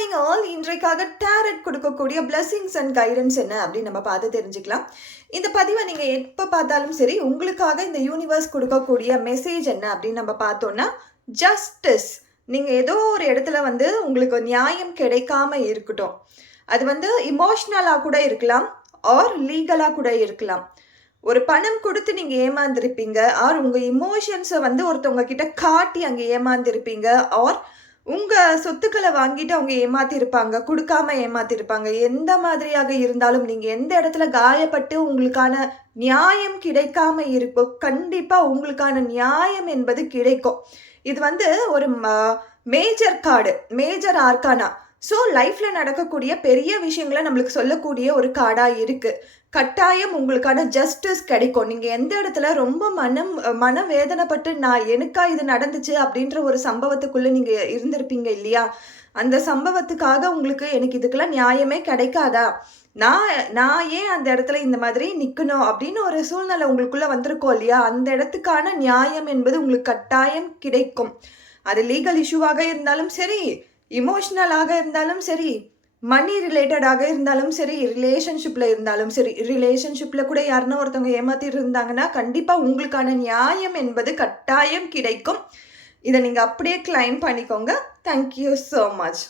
Morning all. இன்றைக்காக tarot கொடுக்கக்கூடிய blessings and guidance என்ன அப்படின்னு நம்ம பார்த்து தெரிஞ்சுக்கலாம். இந்த பதிவை நீங்கள் எப்போ பார்த்தாலும் சரி, உங்களுக்காக இந்த யூனிவர்ஸ் கொடுக்கக்கூடிய மெசேஜ் என்ன அப்படின்னு நம்ம பார்த்தோம்னா, ஜஸ்டிஸ். நீங்கள் ஏதோ ஒரு இடத்துல உங்களுக்கு நியாயம் கிடைக்காம இருக்கட்டும். அது இமோஷ்னலாக கூட இருக்கலாம், ஆர் லீகலாக கூட இருக்கலாம். ஒரு பணம் கொடுத்து நீங்கள் ஏமாந்துருப்பீங்க, ஆர் உங்கள் இமோஷன்ஸை ஒருத்தவங்க கிட்ட காட்டி அங்கே ஏமாந்துருப்பீங்க, ஆர் உங்கள் சொத்துக்களை வாங்கிட்டு அவங்க ஏமாத்திருப்பாங்க, கொடுக்காம ஏமாத்திருப்பாங்க. எந்த மாதிரியாக இருந்தாலும் நீங்கள் எந்த இடத்துல காயப்பட்டு உங்களுக்கான நியாயம் கிடைக்காம இருப்போ, கண்டிப்பாக உங்களுக்கான நியாயம் என்பது கிடைக்கும். இது ஒரு major card, major arcana. So லைஃப்பில் நடக்கக்கூடிய பெரிய விஷயங்களை நம்மளுக்கு சொல்லக்கூடிய ஒரு கார்டாக இருக்குது. கட்டாயம் உங்களுக்கான ஜஸ்டிஸ் கிடைக்கும். நீங்கள் எந்த இடத்துல ரொம்ப மன வேதனைப்பட்டு எனக்கா இது நடந்துச்சு அப்படின்ற ஒரு சம்பவத்துக்குள்ளே நீங்கள் இருந்திருப்பீங்க இல்லையா? அந்த சம்பவத்துக்காக உங்களுக்கு எனக்கு இதுக்கெல்லாம் நியாயமே கிடைக்காதா, நான் ஏன் அந்த இடத்துல இந்த மாதிரி நிற்கணும் அப்படின்னு ஒரு சூழ்நிலை உங்களுக்குள்ளே வந்திருக்கோம் இல்லையா? அந்த இடத்துக்கான நியாயம் என்பது உங்களுக்கு கட்டாயம் கிடைக்கும். அது லீகல் இஷ்யூவாக இருந்தாலும் சரி, இமோஷ்னலாக இருந்தாலும் சரி, மணி ரிலேட்டடாக இருந்தாலும் சரி, ரிலேஷன்ஷிப்பில் இருந்தாலும் சரி. ரிலேஷன்ஷிப்பில் கூட யாருன்னா ஒருத்தவங்க ஏமாத்திட்டு இருந்தாங்கன்னா கண்டிப்பாக உங்களுக்கான நியாயம் என்பது கட்டாயம் கிடைக்கும். இதை நீங்கள் அப்படியே கிளைம் பண்ணிக்கோங்க. Thank you so much.